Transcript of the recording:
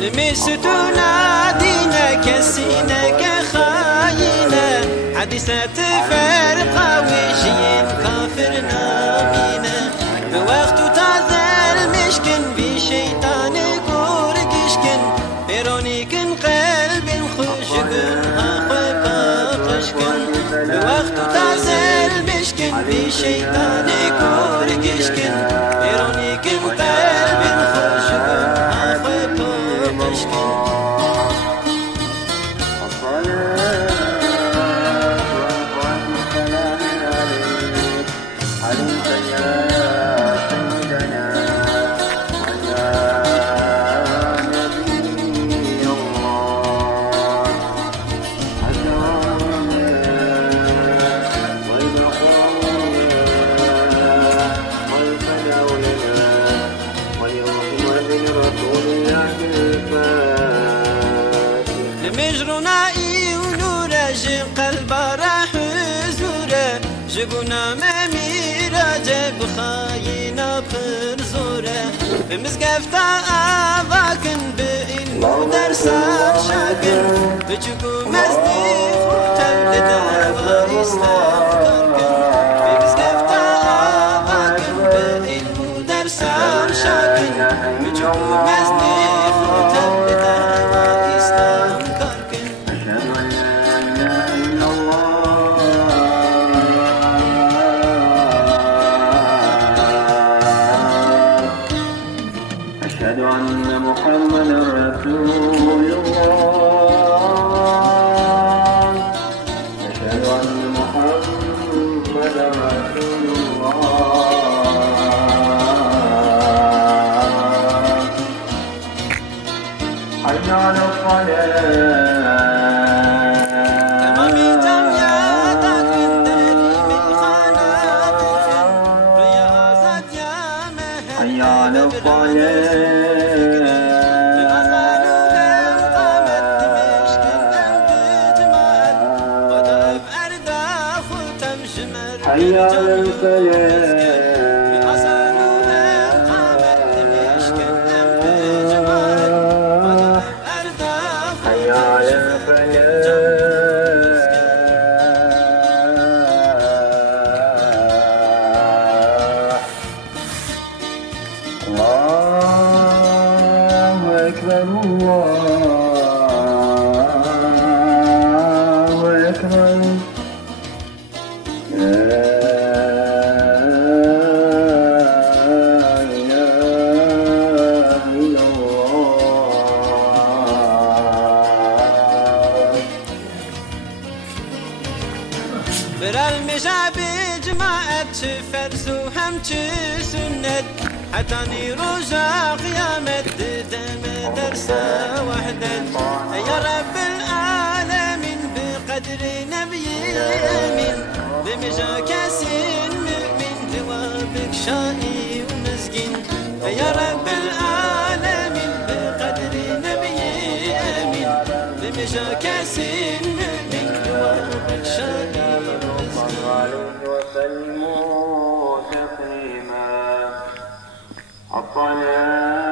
لمست نادينا كسينا كخاينا حديثة فرقة وجين كافرنا بينا بوقت تعزل مشكن بشيطان قورقشكن بيرونيكن قلب خوشكن هاخوكا قشكن بوقت تعزل مشكن بشيطان قورقشكن بيرونيكن قلب خوشكن هاخوكا قشكن لمجرنا ونورا جي قلب راح زورا جبنا مميرا جب خاينا برزورا بمزقفتا آواكن بإن درسا شاكن بجبو مزدي خوتب لدعوة إسلام كاركن بمزقفتا آواكن بإن درسا شاكن بجبو مزدي خوتب لدعوة إسلام كاركن أشهد أن محمدا رسول الله أشهد أن محمدا رسول الله حي على الصلاة حي على الصلاة حي على الفلاح حي على الفلاح الله أكبر الله أكبر لا إله إلا الله برال مشابه جماعة فرزو هم سنة حتى روجا قيامة دم درسا وحدة يا رب العالمين بقدر نبي أمين بمجا كاسين مؤمن جوابك شقي ومسكين يا رب العالمين بقدر نبي أمين بمجا كاسين مؤمن جوابك شقي وسلموا تسليما الصلاة